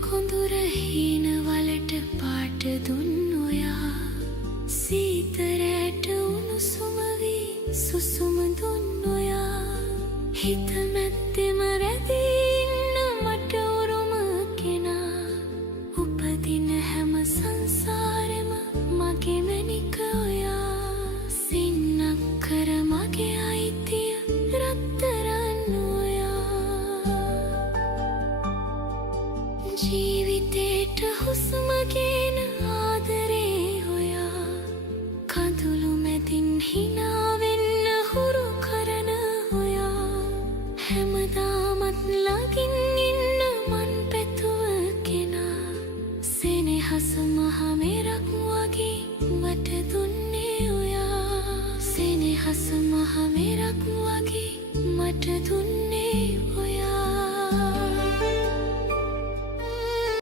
කොඳුර හීන වලට පාට දුන් ඔයා සීතරයට උණුසුම වී සුසුම දුන් ඔයා හිත මැත්තෙම රැඳී ඉන්න මට උරුම කෙනා උපදින හැම සංසාරෙම මගේ මැනික ඔයා සින්නක් කර මගේ අයිතිය රත්තරන් ඔයා ජීවිතේට හුස්ම ගෙන ආදරේ ඔයා කඳුළු මැදින් හිනා